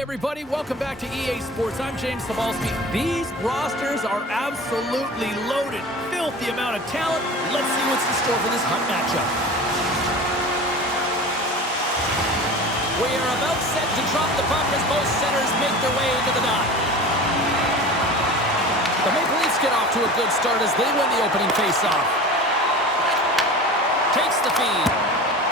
everybody. Welcome back to EA Sports. I'm James Sabalski. These rosters are absolutely loaded. Filthy amount of talent. Let's see what's in store for this hunt matchup. We are about set to drop the puck as both centers make their way into the dot. The Maple Leafs get off to a good start as they win the opening faceoff. Takes the feed.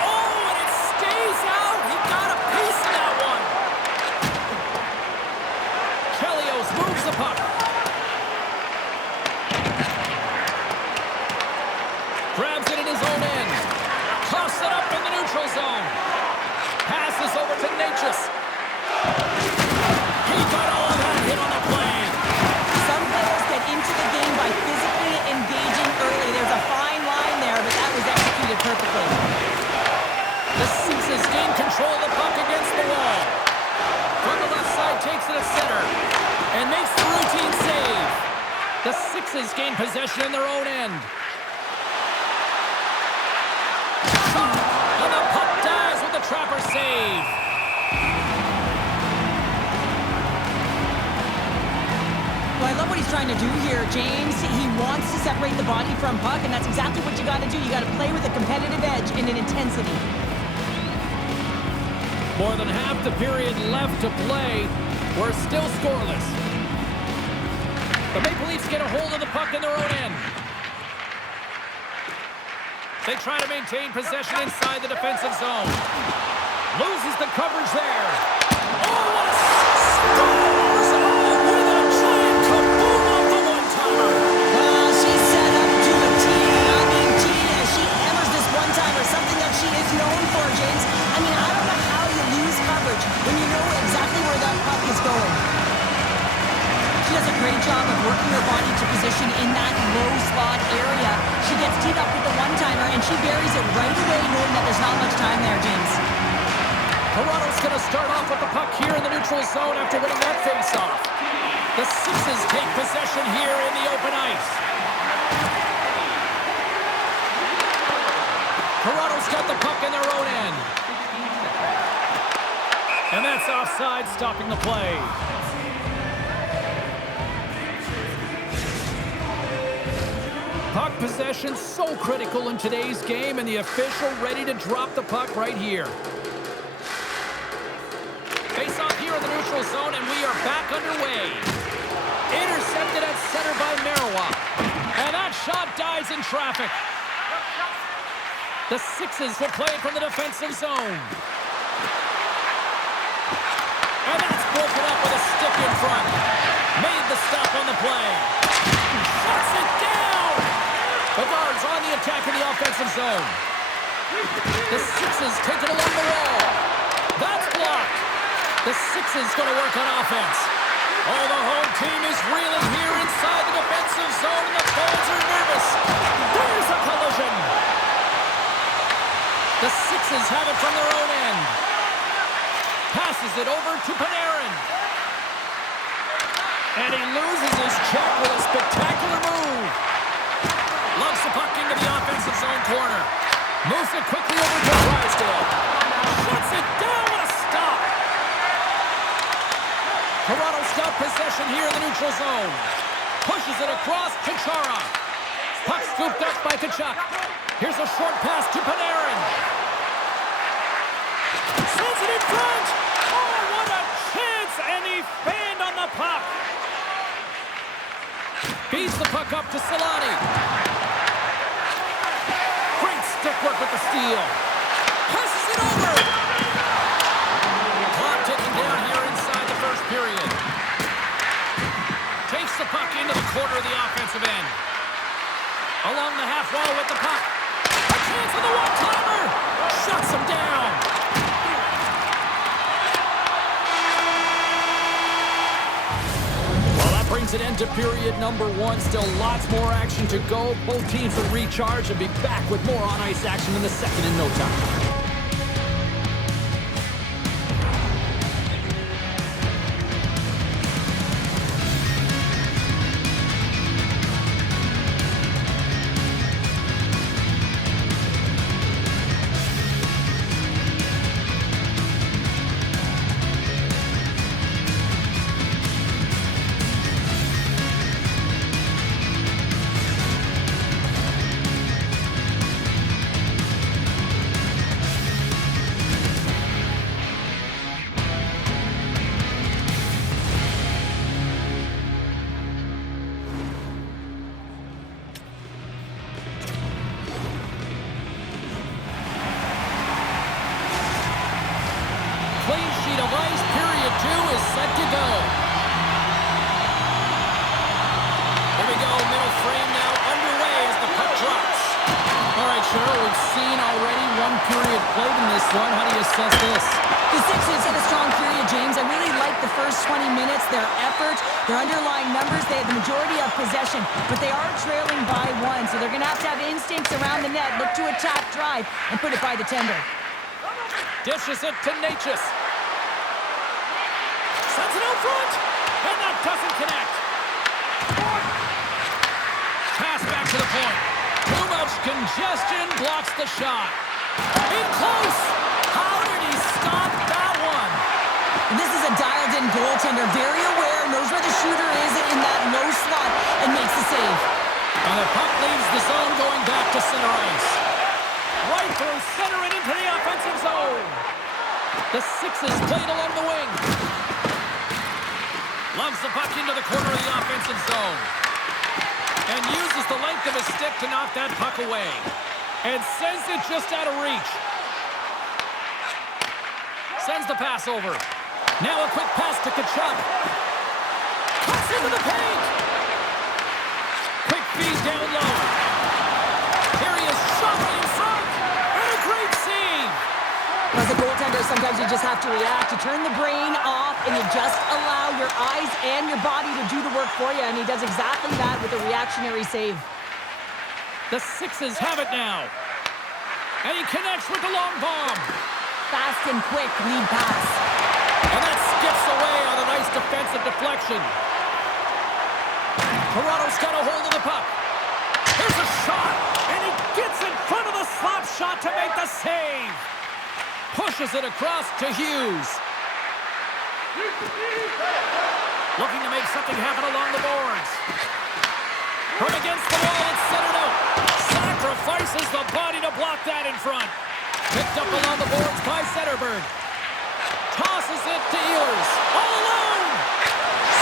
Oh, and it stays out. He got a piece of that one. Moves the puck. Grabs it in his own end. Tossed it up in the neutral zone. Passes over to Natchez. He got all of that hit on the play. Some players get into the game by physically engaging early. There's a fine line there, but that was executed perfectly. The Sixers gain control of the puck against the wall. From the left side, takes it at center. And makes the routine save. The Sixers gain possession in their own end. And the puck dies with the Trapper save. Well, I love what he's trying to do here, James. He wants to separate the body from puck, and that's exactly what you got to do. You got to play with a competitive edge and an intensity. More than half the period left to play. We're still scoreless. The Maple Leafs get a hold of the puck in their own end. They try to maintain possession inside the defensive zone. Loses the coverage there. Oh, what a scores! Oh, with a giant kaboom off the one-timer. Well, she's set up to a T. I mean, she hammers this one-timer, something that she is known for, James. I mean, I don't know how you lose coverage when you know exactly where that puck is going. She does a great job of working her body to position in that low slot area. She gets teed up with the one-timer, and she buries it right away, knowing that there's not much time there, James. Toronto's going to start off with the puck here in the neutral zone after winning that face-off. The Sixers take possession here in the open ice. Toronto's got the puck in their own end. And that's offside, stopping the play. Puck possession so critical in today's game, and the official ready to drop the puck right here. Face off here in the neutral zone, and we are back underway. Intercepted at center by Marawa. And that shot dies in traffic. The Sixers will play it from the defensive zone. And that's broken up with a stick in front. Made the stop on the play. Shuts it down. The guards on the attack in the offensive zone. The Sixers take it along the wall. That's blocked. The Sixers going to work on offense. Oh, the home team is reeling here inside the defensive zone, and the fans are nervous. There's a collision. The Sixers have it from their own end. Passes it over to Panarin. And he loses his check with a spectacular move. Loves the puck into the offensive zone corner. Moves it quickly over to Drysdale. Shuts it down with a stop. Toronto's got possession here in the neutral zone. Pushes it across to Chara. Puck scooped up by Tkachuk. Here's a short pass to Panarin. Sends it in front. Oh, what a chance! And he fanned on the puck. Feeds the puck up to Solani. Great stick work with the steal. Passes it over. Clock ticking down here inside the first period. Takes the puck into the corner of the offensive end. Along the half wall with the puck. A chance on the one-timer. Shuts him down. Brings an end to period number one. Still lots more action to go. Both teams will recharge and be back with more on-ice action in the second in no time. played in this one. How do you assess this? The Sixers had a strong period, James. I really liked the first 20 minutes, their effort, their underlying numbers. They had the majority of possession, but they are trailing by one, so they're going to have instincts around the net, look to attack, drive, and put it by the tender. Dishes it to Natchez. Sends it out front, and that doesn't connect. Pass back to the point. Too much congestion blocks the shot. In close. How did he stop that one? This is a dialed-in goaltender, very aware, knows where the shooter is in that low slot, and makes the save. And the puck leaves the zone going back to center ice. Right through center and into the offensive zone. The Sixes played along the wing. Loves the puck into the corner of the offensive zone. And uses the length of his stick to knock that puck away. And sends it just out of reach. Sends the pass over. Now a quick pass to Kachuk. Cuts into the paint. Quick feed down low. Here he is, shot right in front. And a great save. As a goaltender, sometimes you just have to react. You turn the brain off, and you just allow your eyes and your body to do the work for you. And he does exactly that with a reactionary save. The Sixes have it now. And he connects with the long bomb. Fast and quick lead pass. And that skips away on a nice defensive deflection. Toronto's got a hold of the puck. Here's a shot. And he gets in front of the slap shot to make the save. Pushes it across to Hughes. Looking to make something happen along the boards. From against the wall, it's centered out. Sacrifices the body to block that in front. Picked up along the boards by Zetterberg. Tosses it to Ehlers. All alone.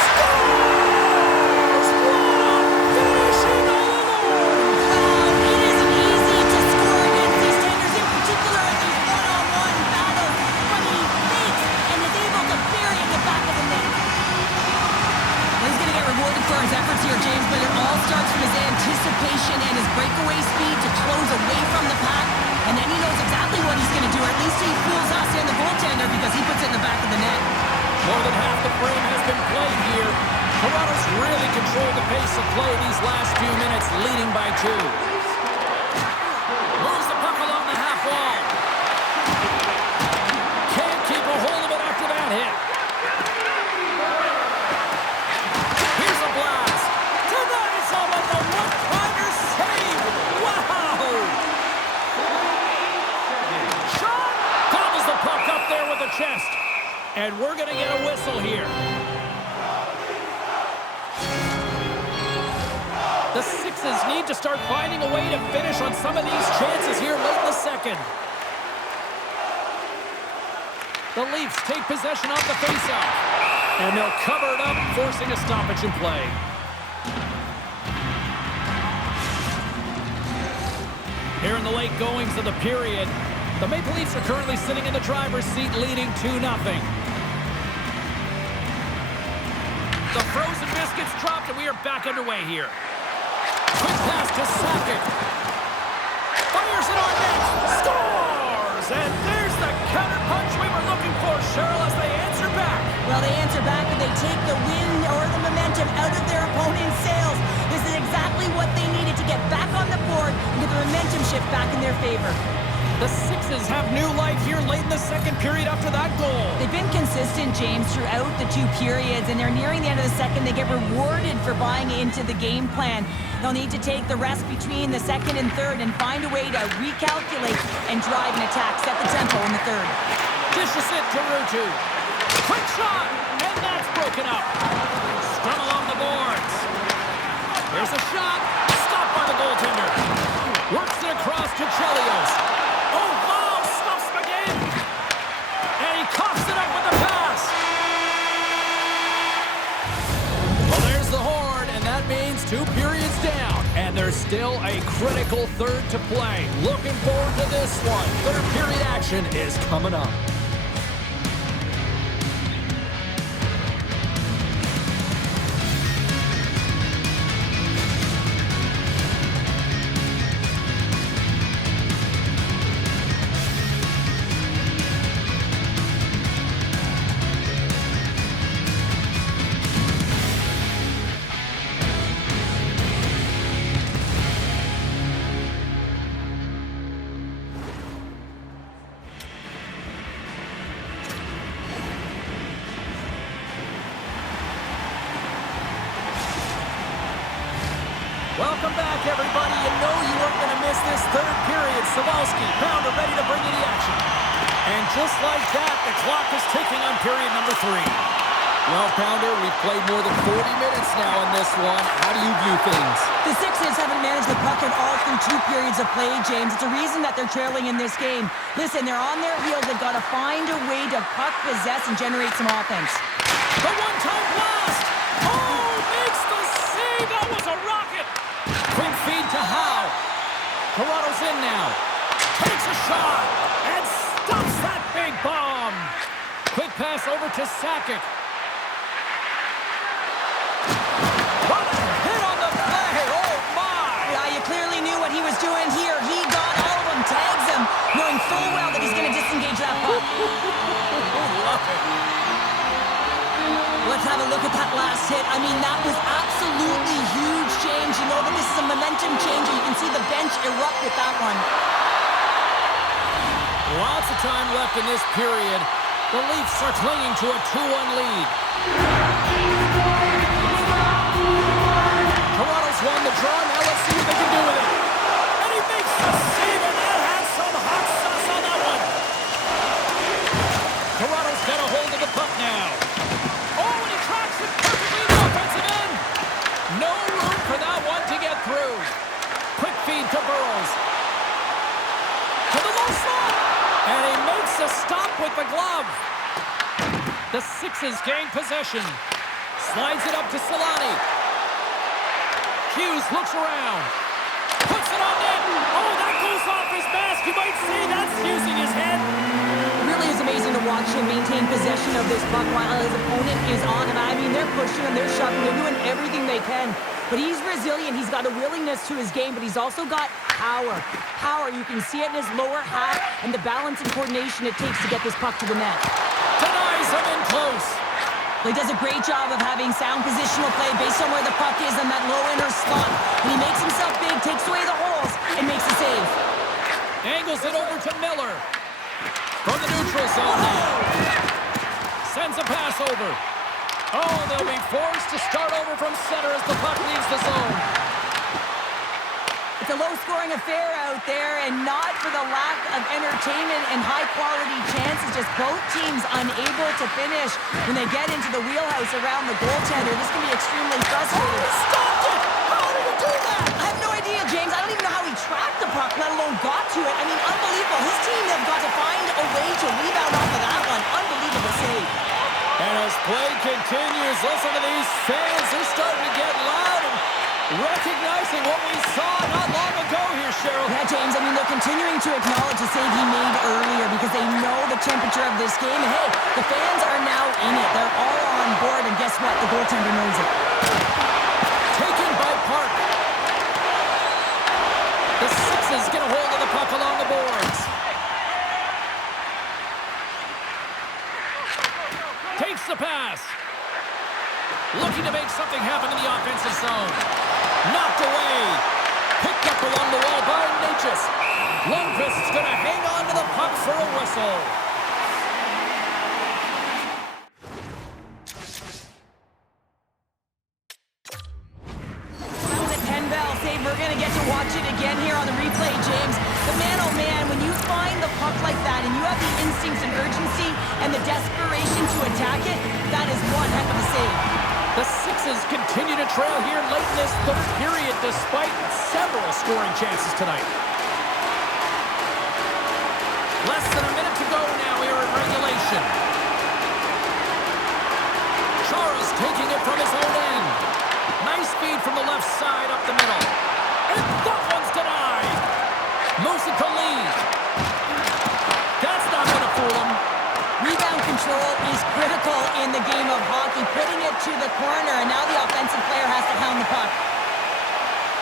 Scores! What a finishing all alone. Wow, it isn't easy to score against these tenders, in particular in these one-on-one battles. But he fakes and is able to bury it in the back of the net. He's going to get rewarded for his efforts here, James, but it all starts from his anticipation and his breakaway speed to close away from the pack. And then he knows exactly what he's going to do. Or at least he fools us and the goaltender because he puts it in the back of the net. More than half the frame has been played here. Toronto's really controlled the pace of play these last few minutes, leading by 2. Moves the puck along the half wall. Can't keep a hold of it after that hit. Here's a blast. Tonight is all about the one-timer save. Wow! Shot! Gobbles the puck up there with the chest. And we're going to get a whistle here. The Sixes need to start finding a way to finish on some of these chances here late in the second. The Leafs take possession off the faceoff. And they'll cover it up, forcing a stoppage in play. Here in the late goings of the period, the Maple Leafs are currently sitting in the driver's seat, leading 2-0. The frozen biscuits dropped, and we are back underway here. Quick pass to Sakic. Fires it on net. Scores! And there's the counter punch we were looking for, Cheryl, as they answer back. Well, they answer back and they take the wind or the momentum out of their opponent's sails. This is exactly what they needed to get back on the board and get the momentum shift back in their favor. The Sixes have new life here late in the second period after that goal. They've been consistent, James, throughout the 2 periods, and they're nearing the end of the second. They get rewarded for buying into the game plan. They'll need to take the rest between the second and third and find a way to recalculate and drive an attack, set the tempo in the third. Dishes it to Ruutu. Quick shot, and that's broken up. Scrum along the boards. Here's a shot, stopped by the goaltender. Works it across to Chelios. Oh, wow, stuffs him again. And he coughs it up with the pass. Well, there's the horn, and that means 2 periods down. And there's still a critical third to play. Looking forward to this one. Third period action is coming up. everybody. You know you weren't going to miss this third period. Savalski, Pounder ready to bring you the action. And just like that, the clock is ticking on period number 3. Well, Pounder, we've played more than 40 minutes now in this one. How do you view things? The Sixers haven't managed the puck at all through 2 periods of play, James. It's a reason that they're trailing in this game. Listen, they're on their heels. They've got to find a way to puck possess and generate some offense. The one-time blast! Oh, makes the save! That was a rocket! Quick feed to Howe. Toronto's in now. Takes a shot and stops that big bomb. Quick pass over to Sakic. Hit on the play. Oh, my! Yeah, you clearly knew what he was doing here. He got all of them, tags him, knowing full well that he's going to disengage that puck. Love it. Let's have a look at that last hit. I mean, that was absolutely huge, James. You know that this is a momentum changer. You can see the bench erupt with that one. Lots of time left in this period. The Leafs are clinging to a 2-1 lead. Toronto's won the draw. Now let's see what they can do with it. And he makes the save, and that has some hot sauce on that one. Toronto's got a hold of the puck now. Oh, and he tracks it perfectly in the offensive end. No room for that one to get through. Quick feed to Burrows. To the low slot. And he makes a stop with the glove. The Sixers gain possession. Slides it up to Solani. Hughes looks around. Puts it on net. Oh, that goes off his mask. You might say that's using his head. It really is amazing to watch him maintain possession of this puck while his opponent is on him. I mean, they're pushing him, they're shoving, they're doing everything they can. But he's resilient. He's got a willingness to his game, but he's also got power. Power, you can see it in his lower half and the balance and coordination it takes to get this puck to the net. Denies him in close. He does a great job of having sound positional play based on where the puck is in that low inner slot. And he makes himself big, takes away the holes, and makes a save. Angles it over to Miller. From the neutral zone now. Sends a pass over. Oh, they'll be forced to start over from center as the puck leaves the zone. It's a low-scoring affair out there, and not for the lack of entertainment and high-quality chances. Just both teams unable to finish when they get into the wheelhouse around the goaltender. This can be extremely frustrating. Oh, he stopped it! How did he do that? I have no idea, James. I don't even know how he tracked the puck, let alone got to it. I mean, unbelievable. His team have got to find a way to rebound off of that one. Unbelievable save. And as play continues, listen to these fans. They're starting to get loud and recognizing what we saw not long ago here, Cheryl. Yeah, James, I mean, they're continuing to acknowledge the save he made earlier because they know the temperature of this game. And hey, the fans are now in it. They're all on board, and guess what? The goaltender knows it. Taken by Park. The Sixers get a hold of the puck along the boards. Takes the pass. Looking to make something happen in the offensive zone. Knocked away. Picked up along the wall by Natchez. Lundqvist's going to hang on to the puck for a whistle. That was a 10-bell save. We're going to get to watch it again here on the replay, James. But man, oh man, when you find the puck like that and you have the instincts and urgency and the desperation to attack it, that is one heck of a save. The Sixers continue to trail here late in this third period despite several scoring chances tonight. Less than a minute to go now here in regulation. Chara's taking it from his own end. Nice feed from the left side up the middle. And that one's denied. Moves it to Lee. That's not going to fool him. Rebound control is critical in the game of hockey, putting it to the corner, and now the offensive player has to hound the puck.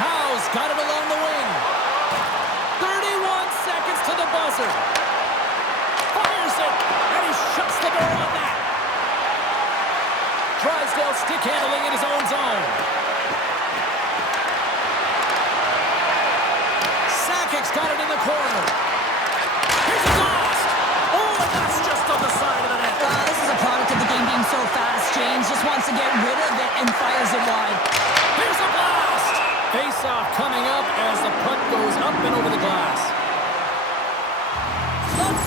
Howe's got it along the wing. 31 seconds to the buzzer. Fires it, and he shuts the door on that. Drysdale stick handling in his own zone. Sakic's got it in the corner. Here's a blast. Oh, and that's just on the side of the net. This is a product of the game being so fast. James just wants to get rid of it and fires it wide. Here's a blast. Face-off coming up.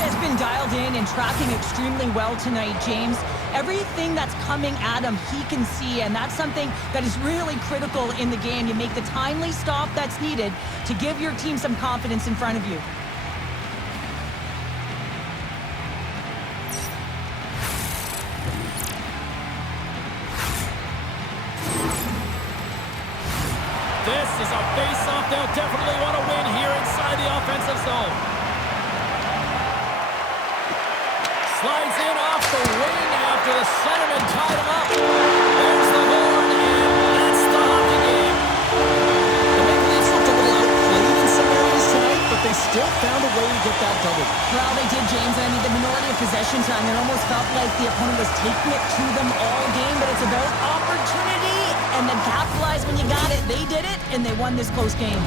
has been dialed in and tracking extremely well tonight, James. Everything that's coming at him, he can see, and that's something that is really critical in the game. You make the timely stop that's needed to give your team some confidence in front of you. This is a face-off they'll definitely want to win here inside the offensive zone. Slides in off the wing after the centerman tied him up. There's the horn, and that's the hockey game. The Maple Leafs looked a little outplayed in some areas tonight, but they still found a way to get that double. Well, they did, James. I mean, the minority of possession time, it almost felt like the opponent was taking it to them all game, but it's about opportunity and then capitalize when you got it. They did it, and they won this close game.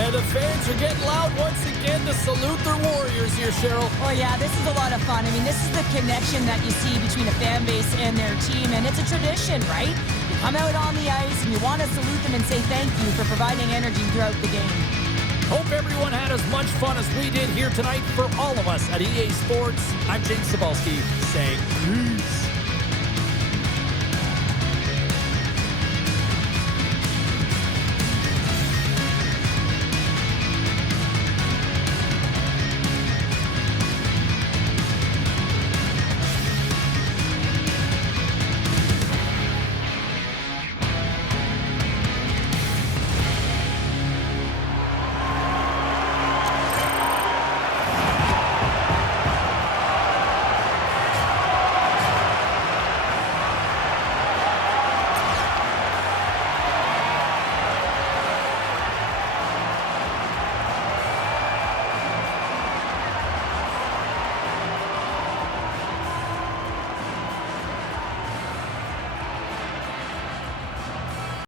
And the fans are getting loud once again to salute their Warriors here, Cheryl. Oh, yeah, this is a lot of fun. I mean, this is the connection that you see between a fan base and their team, and it's a tradition, right? You come out on the ice, and you want to salute them and say thank you for providing energy throughout the game. Hope everyone had as much fun as we did here tonight. For all of us at EA Sports, I'm James Cebulski saying peace.